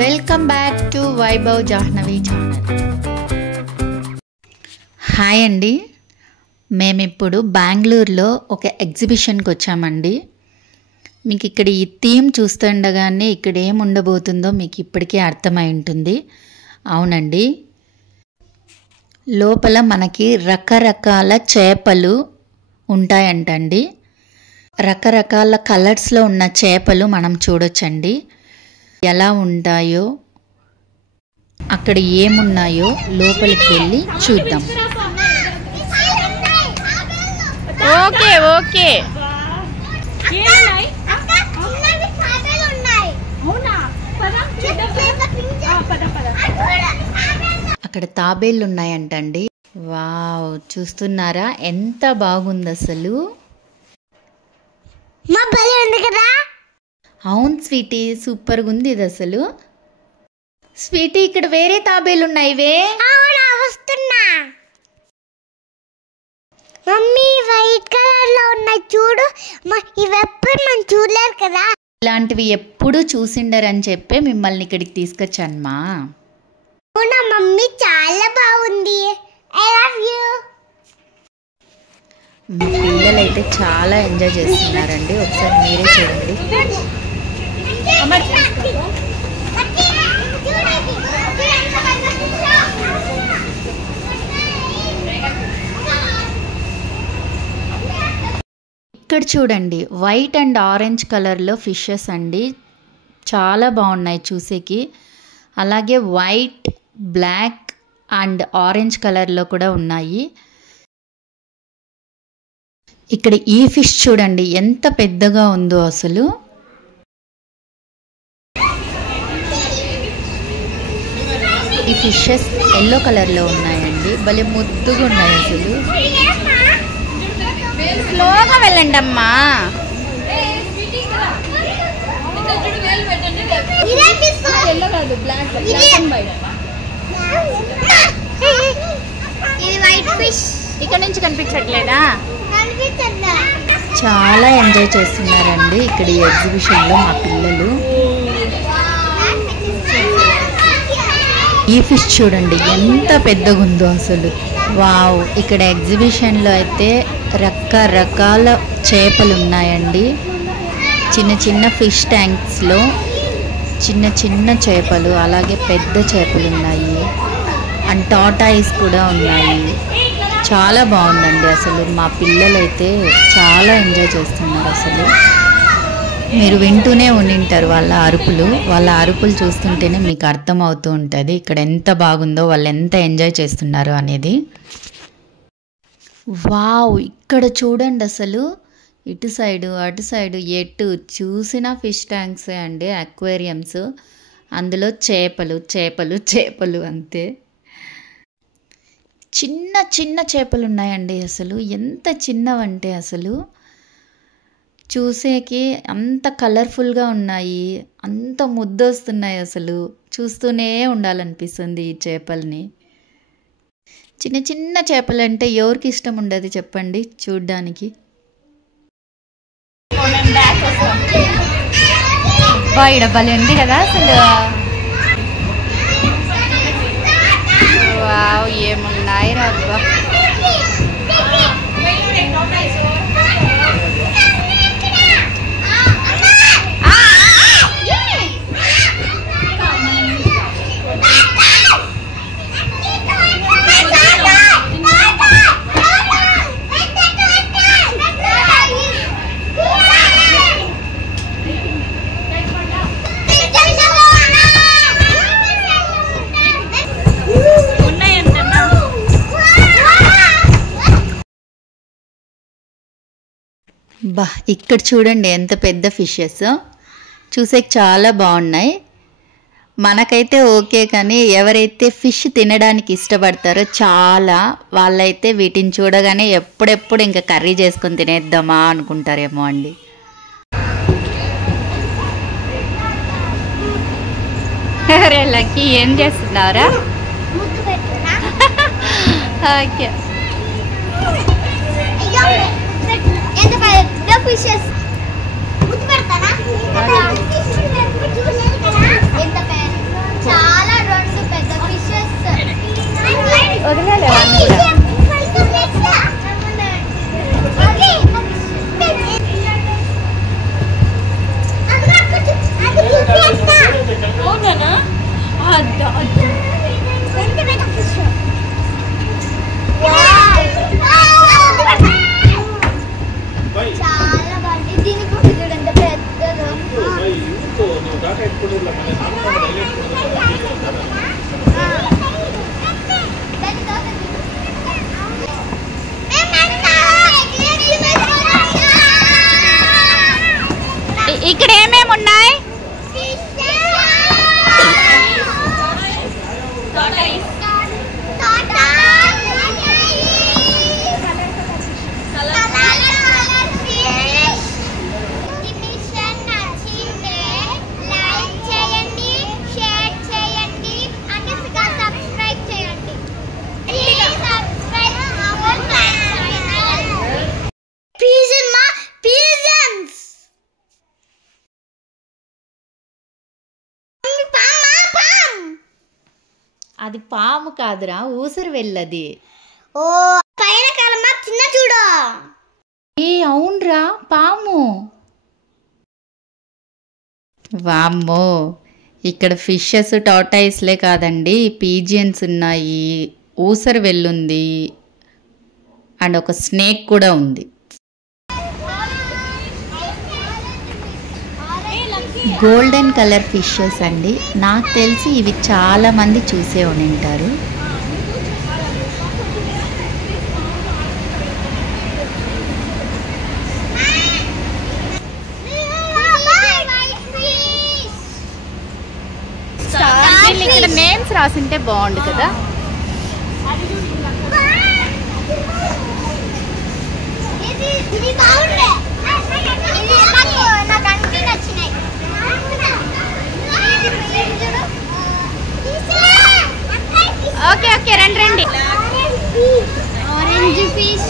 Welcome back to Vaibhav Jahnavi channel. Hi అండి, మేమిప్పుడు బెంగళూరులో ఒక ఎగ్జిబిషన్కి వచ్చామండి. మీకు ఇక్కడ ఈ థీమ్ చూస్తుండగానే ఇక్కడ ఏం ఉండబోతుందో మీకు ఇప్పటికే అర్థమై ఉంటుంది. అవునండి, లోపల మనకి రకరకాల చేపలు ఉంటాయంటండి. రకరకాల కలర్స్లో ఉన్న చేపలు మనం చూడొచ్చండి. ఎలా ఉంటాయో, అక్కడ ఏమున్నాయో లోపలికి వెళ్ళి చూద్దాం. ఓకే ఓకే అక్కడ తాబేళ్ళు ఉన్నాయంటండి. వావ్, చూస్తున్నారా ఎంత బాగుంది అసలు. అవును స్వీటీ, సూపర్గా ఉంది ఇది అసలు. స్వీటీ, ఇక్కడ వేరే తాబేలు ఉన్నాయి. వస్తున్నా మమ్మీ, వైట్ కలర్ లో ఉన్నాయి చూడు. ఇవెప్పుడు మనం చూడలేరు కదా. ఇలాంటివి ఎప్పుడు చూసిండరని చెప్పి మిమ్మల్ని ఇక్కడికి తీసుకొచ్చానమ్మా. అవునా మమ్మీ, చాలా బాగుంది. I love you. మా పిల్లలు అయితే చాలా ఎంజాయ్ చేస్తున్నారండి. ఒకసారి మీరే చూడండి. ఇక్కడ చూడండి, వైట్ అండ్ ఆరెంజ్ కలర్లో ఫిషెస్ అండి. చాలా బాగున్నాయి చూసేకి. అలాగే వైట్, బ్లాక్ అండ్ ఆరెంజ్ కలర్లో కూడా ఉన్నాయి. ఇక్కడ ఈ ఫిష్ చూడండి ఎంత పెద్దగా ఉందో అసలు. ఈ ఫిషెస్ ఎల్లో కలర్లో ఉన్నాయండి. భలే ముద్దుగా ఉన్నాయి అసలు. స్లోగా వెళ్ళండి అమ్మా. ఇక్కడ నుంచి కనిపించట్లేదా? చాలా ఎంజాయ్ చేస్తున్నారండి ఇక్కడ ఈ ఎగ్జిబిషన్లో మా పిల్లలు. ఈ ఫిష్ చూడండి ఎంత పెద్దగా ఉందో అసలు. వావ్, ఇక్కడ ఎగ్జిబిషన్లో అయితే రకరకాల చేపలు ఉన్నాయండి. చిన్న చిన్న ఫిష్ ట్యాంక్స్లో చిన్న చిన్న చేపలు, అలాగే పెద్ద చేపలు ఉన్నాయి. అండ్ టాటాయిస్ కూడా ఉన్నాయి. చాలా బాగుందండి అసలు. మా పిల్లలైతే చాలా ఎంజాయ్ చేస్తున్నారు అసలు. మీరు వింటూనే ఉండింటారు వాళ్ళ అరుపులు చూస్తుంటేనే మీకు అర్థమవుతూ ఉంటుంది ఇక్కడ ఎంత బాగుందో, వాళ్ళు ఎంత ఎంజాయ్ చేస్తున్నారు అనేది. వావ్, ఇక్కడ చూడండి అసలు. ఇటు సైడు అటు సైడు ఎటు చూసినా ఫిష్ ట్యాంక్సే అండి, అక్వేరియంస్. అందులో చేపలు చేపలు చేపలు అంతే. చిన్న చిన్న చేపలు ఉన్నాయండి అసలు. ఎంత చిన్నవంటే అసలు చూసేకి అంత కలర్ఫుల్గా ఉన్నాయి, అంత ముద్దొస్తున్నాయి అసలు. చూస్తూనే ఉండాలనిపిస్తుంది ఈ చేపల్ని. చిన్న చిన్న చేపలు అంటే ఎవరికి ఇష్టం ఉండదు చెప్పండి చూడ్డానికి. ఈడ భలే ఉంది కదా అసలు. వావ్, ఏమున్నాయి రబ్బా. బా, ఇక్కడ చూడండి ఎంత పెద్ద ఫిషెస్. చూసేకి చాలా బాగున్నాయి. మనకైతే ఓకే, కానీ ఎవరైతే ఫిష్ తినడానికి ఇష్టపడతారో చాలా, వాళ్ళైతే వీటిని చూడగానే ఎప్పుడెప్పుడు ఇంకా కర్రీ చేసుకొని తినేద్దామా అనుకుంటారేమో అండి. అరే లక్కీ, ఏం చేస్తున్నారా? ఓకే. ఫిషెస్ చాలా బాగుంది. దీని కూడా చూడండి పెద్దగా. ఇక్కడ ఏమేమి ఉన్నాయి? అది పాము కాదురా, ఊసరు వెళ్ళది. ఓ పైన కలమా చిన్న చూడు. ఏ అవునరా, పాము. వామ్మో, ఇక్కడ ఫిషెస్ టార్టాయిస్లే కాదండి, పీజియన్స్ ఉన్నాయి, ఊసరు వెళ్ళుంది అండ్ ఒక స్నేక్ కూడా ఉంది. గోల్డెన్ కలర్ ఫిషెస్ అండి. నాకు తెలిసి ఇవి చాలా మంది చూసే ఉంటారు. ఇక్కడ నేమ్స్ రాసింటే బాగుండు కదా. ఓకే ఓకే, రండి రండి. ఆరెంజ్ ఫిష్,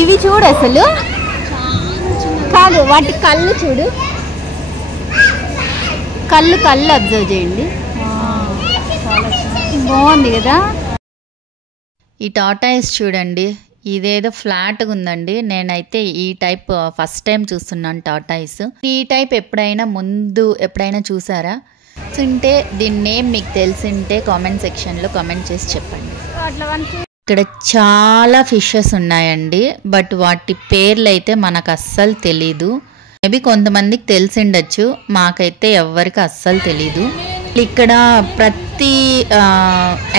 ఇవి చూడు, అసలు కాదు, వాటి కళ్ళు చూడు, కళ్ళు కళ్ళు అబ్జర్వ్ చేయండి, బాగుంది కదా. ఈ టార్టాయిస్ చూడండి, ఇదేదో ఫ్లాట్గా ఉందండి. నేనైతే ఈ టైప్ ఫస్ట్ టైం చూస్తున్నాను టార్టాయిస్. ఈ టైప్ ఎప్పుడైనా చూసారా? ఉంటే దీని నేమ్ మీకు తెలిసింటే కామెంట్ సెక్షన్లో కామెంట్ చేసి చెప్పండి. ఇక్కడ చాలా ఫిషెస్ ఉన్నాయండి, బట్ వాటి పేర్లు అయితే మనకు అస్సలు తెలీదు. మేబీ కొంతమందికి తెలిసిండొచ్చు, మాకైతే ఎవ్వరికి అస్సలు తెలీదు. ఇక్కడ ప్రతి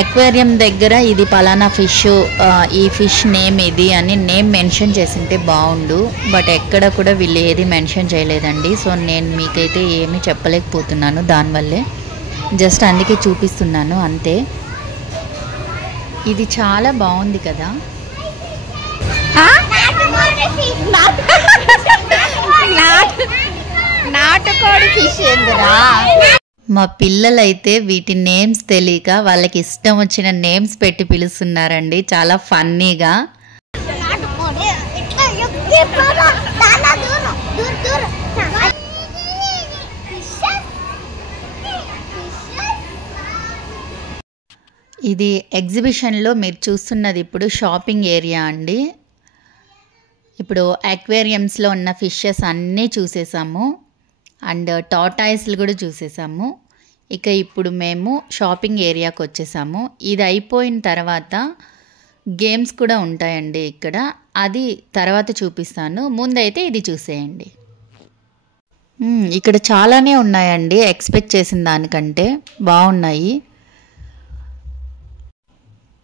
అక్వేరియం దగ్గర ఇది పలానా ఫిష్, ఈ ఫిష్ నేమ్ ఇది అని నేమ్ మెన్షన్ చేసింటే బాగుండు, బట్ ఎక్కడ కూడా వీళ్ళు ఏది మెన్షన్ చేయలేదండి. సో నేను మీకైతే ఏమీ చెప్పలేకపోతున్నాను, దానివల్లే జస్ట్ అందుకే చూపిస్తున్నాను అంతే. ఇది చాలా బాగుంది కదా. నాటుకోడి ఫిష్ ఏందిరా? మా పిల్లలైతే వీటి నేమ్స్ తెలియక వాళ్ళకి ఇష్టం వచ్చిన నేమ్స్ పెట్టి పిలుస్తున్నారండి, చాలా ఫన్నీగా. ఇది ఎగ్జిబిషన్లో మీరు చూస్తున్నది ఇప్పుడు షాపింగ్ ఏరియా అండి. ఇప్పుడు అక్వేరియంస్లో ఉన్న ఫిషెస్ అన్నీ చూసేసాము అండ్ టార్టాయిస్లు కూడా చూసేసాము. ఇక ఇప్పుడు మేము షాపింగ్ ఏరియాకి వచ్చేసాము. ఇది అయిపోయిన తర్వాత గేమ్స్ కూడా ఉంటాయండి ఇక్కడ, అది తర్వాత చూపిస్తాను. ముందైతే ఇది చూసేయండి. ఇక్కడ చాలానే ఉన్నాయండి, ఎక్స్పెక్ట్ చేసిన దానికంటే బాగున్నాయి.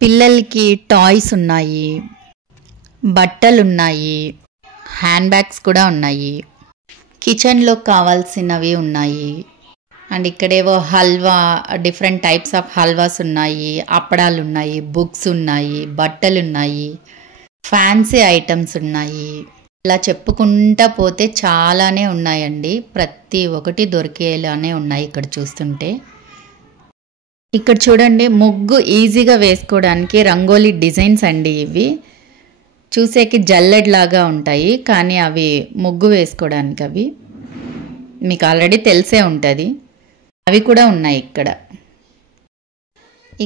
పిల్లలకి టాయ్స్ ఉన్నాయి, బట్టలు ఉన్నాయి, హ్యాండ్ బ్యాగ్స్ కూడా ఉన్నాయి, కిచెన్లో కావాల్సినవి ఉన్నాయి అండ్ ఇక్కడేవో halwa, different types of halwas ఉన్నాయి, అప్పడాలు ఉన్నాయి, బుక్స్ ఉన్నాయి, బట్టలు ఉన్నాయి, ఫ్యాన్సీ ఐటమ్స్ ఉన్నాయి. ఇలా చెప్పుకుంటా పోతే చాలానే ఉన్నాయండి, ప్రతి ఒక్కటి దొరికేలానే ఉన్నాయి ఇక్కడ చూస్తుంటే. ఇక్కడ చూడండి, ముగ్గు ఈజీగా వేసుకోవడానికి రంగోలీ డిజైన్స్ అండి ఇవి. చూసేకి జల్లెడ్లాగా ఉంటాయి, కానీ అవి ముగ్గు వేసుకోవడానికి. అవి మీకు ఆల్రెడీ తెలిసే ఉంటుంది. అవి కూడా ఉన్నాయి ఇక్కడ.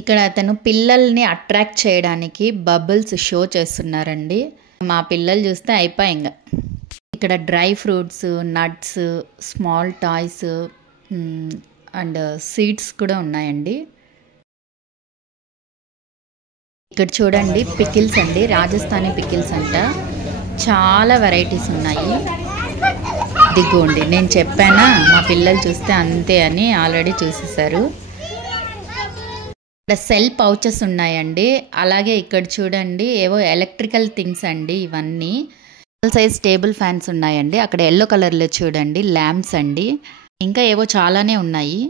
ఇక్కడ అతను పిల్లల్ని అట్రాక్ట్ చేయడానికి బబుల్స్ షో చేస్తున్నారండి. మా పిల్లలు చూస్తే అయిపోయి ఇంకా. ఇక్కడ dry fruits, nuts, small toys and seeds కూడా ఉన్నాయండి. ఇక్కడ చూడండి పికిల్స్ అండి, రాజస్థానీ పికిల్స్ అంట. చాలా వెరైటీస్ ఉన్నాయి. దిగోండి, నేను చెప్పానా మా పిల్లలు చూస్తే అంతే అని ఆల్రెడీ చూసేసారు. ఇక్కడ సెల్ పౌచెస్ ఉన్నాయండి. అలాగే ఇక్కడ చూడండి ఏవో ఎలక్ట్రికల్ థింగ్స్ అండి ఇవన్నీ. సైజ్ టేబుల్ ఫ్యాన్స్ ఉన్నాయండి. అక్కడ ఎల్లో కలర్లో చూడండి ల్యాంప్స్ అండి. ఇంకా ఏవో చాలానే ఉన్నాయి.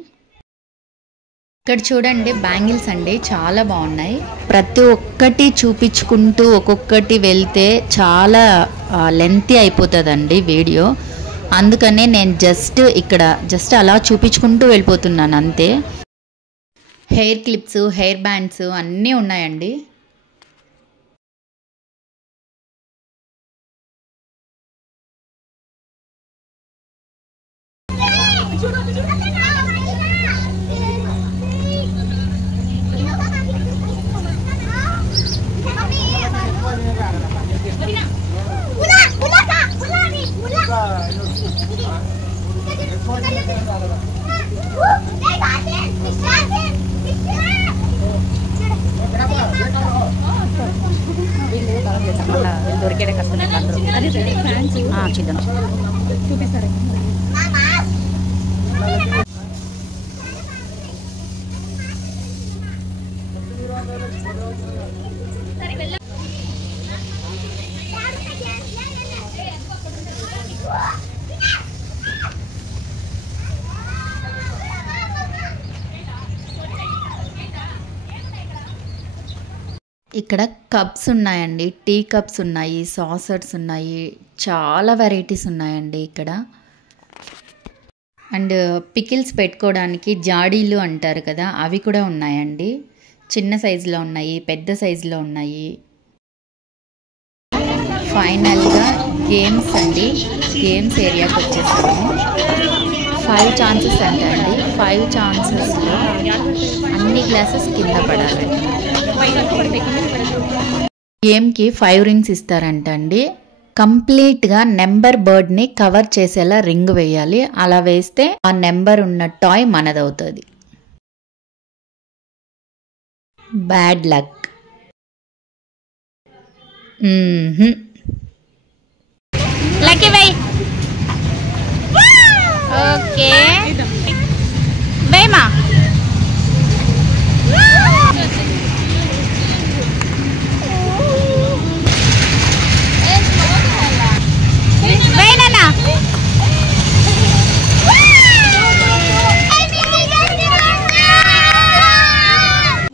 ఇక్కడ చూడండి బ్యాంగిల్స్ అండి, చాలా బాగున్నాయి. ప్రతి ఒక్కటి చూపించుకుంటూ ఒక్కొక్కటి వెళ్తే చాలా లెంతీ అయిపోతుందండి వీడియో. అందుకనే నేను జస్ట్ అలా చూపించుకుంటూ వెళ్ళిపోతున్నాను అంతే. హెయిర్ క్లిప్స్, హెయిర్ బ్యాండ్స్ అన్నీ ఉన్నాయండి. ఇక్కడ కప్స్ ఉన్నాయండి, టీ కప్స్ ఉన్నాయి, సాసర్స్ ఉన్నాయి, చాలా వెరైటీస్ ఉన్నాయండి ఇక్కడ. అండ్ పికిల్స్ పెట్టుకోవడానికి జాడీలు అంటారు కదా, అవి కూడా ఉన్నాయండి. చిన్న సైజులో ఉన్నాయి, పెద్ద సైజులో ఉన్నాయి. ఫైనల్గా గేమ్స్ అండి, గేమ్స్ ఏరియాకి వచ్చేసాము. 5 ఛాన్సెస్ అంట అండి. 5 ఛాన్సెస్లో అన్ని గ్లాసెస్ కింద పడాలి. గేమ్కి 5 రింగ్స్ ఇస్తారంట అండి. కంప్లీట్గా నెంబర్ బర్డ్ని కవర్ చేసేలా రింగ్ వేయాలి. అలా వేస్తే ఆ నెంబర్ ఉన్న టాయ్ మనదవుతుంది. Bad luck. Lucky why. Okay వేమా.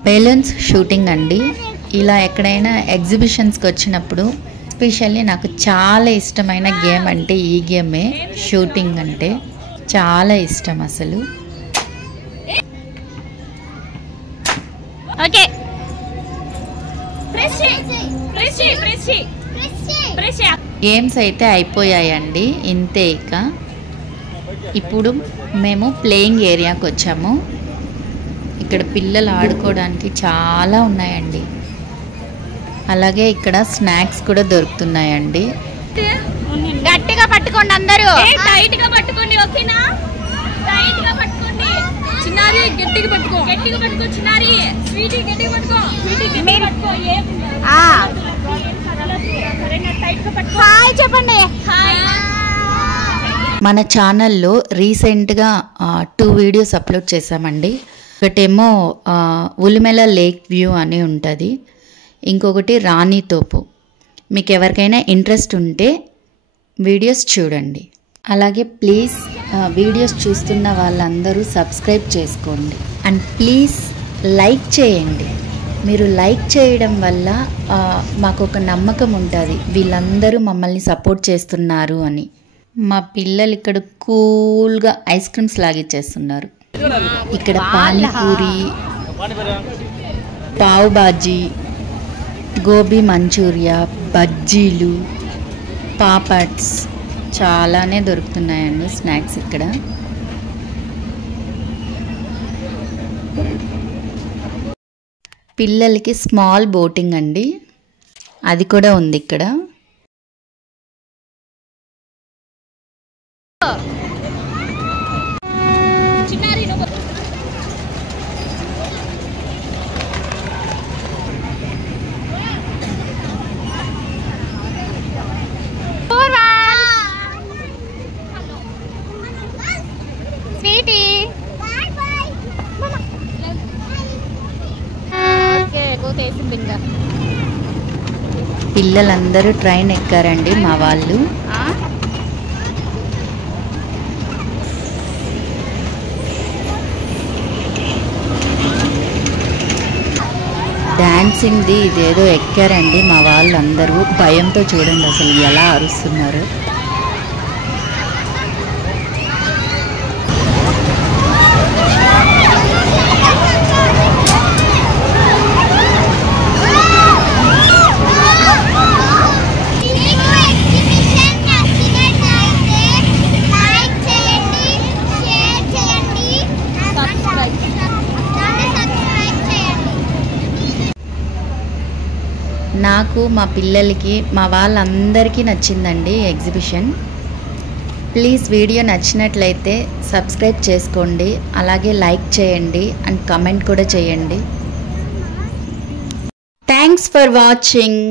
బెలూన్స్ షూటింగ్ అండి. ఇలా ఎక్కడైనా ఎగ్జిబిషన్స్కి వచ్చినప్పుడు ఎస్పెషల్లీ నాకు చాలా ఇష్టమైన గేమ్ అంటే ఈ గేమే, షూటింగ్ అంటే చాలా ఇష్టం అసలు. ఓకే గేమ్స్ అయితే అయిపోయాయండి, ఇంతే. ఇక ఇప్పుడు మేము ప్లేయింగ్ ఏరియాకి వచ్చాము. ఇక్కడ పిల్లలు ఆడుకోవడానికి చాలా ఉన్నాయండి. అలాగే ఇక్కడ స్నాక్స్ కూడా దొరుకుతున్నాయండి. గట్టిగా పట్టుకోండి అందరూ. టైట్ గా పట్టుకోండి, ఓకేనా? టైట్ గా పట్టుకోండి. చిన్నారి గట్టిగా పట్టుకో, గట్టిగా పట్టుకో. చిన్నారి స్వీటీ గట్టిగా పట్టుకో, స్వీటీ గట్టిగా పట్టుకో. సరేనా? టైట్ గా పట్టుకో. హాయ్ చెప్పండి. హాయ్. మన ఛానల్లో రీసెంట్గా 2 వీడియోస్ అప్లోడ్ చేసామండి. ఒకటేమో ఉలిమెల లేక్ వ్యూ అని ఉంటుంది, ఇంకొకటి రాణి తోపు. మీకు ఎవరికైనా ఇంట్రెస్ట్ ఉంటే వీడియోస్ చూడండి. అలాగే ప్లీజ్ వీడియోస్ చూస్తున్న వాళ్ళందరూ సబ్స్క్రైబ్ చేసుకోండి. అండ్ ప్లీజ్ లైక్ చేయండి. మీరు లైక్ చేయడం వల్ల మాకు ఒక నమ్మకం ఉంటుంది, వీళ్ళందరూ మమ్మల్ని సపోర్ట్ చేస్తున్నారు అని. మా పిల్లలు ఇక్కడ కూల్గా ఐస్ క్రీమ్స్ లాగిచ్చేస్తున్నారు. ఇక్కడ పానీపూరి, పావ్ బాజీ, గోబీ మంచూరియా, బజ్జీలు, పాపడ్స్ చాలానే దొరుకుతున్నాయండి స్నాక్స్ ఇక్కడ. పిల్లలకి స్మాల్ బోటింగ్ అండి, అది కూడా ఉంది ఇక్కడ. స్వీటీ ఓకే గోతేసింది ఇంకా. పిల్లలందరూ ట్రైన్ ఎక్కారండి మా వాళ్ళు. డాన్సింగ్ది ఇదేదో ఎక్కారండి మా వాళ్ళందరూ. భయంతో చూడండి అసలు ఎలా అరుస్తున్నారు. నాకు, మా పిల్లలకి, మా వాళ్ళందరికీ నచ్చిందండి ఎగ్జిబిషన్. ప్లీజ్ వీడియో నచ్చినట్లయితే సబ్స్క్రైబ్ చేసుకోండి, అలాగే లైక్ చేయండి అండ్ కమెంట్ కూడా చేయండి. Thanks for watching.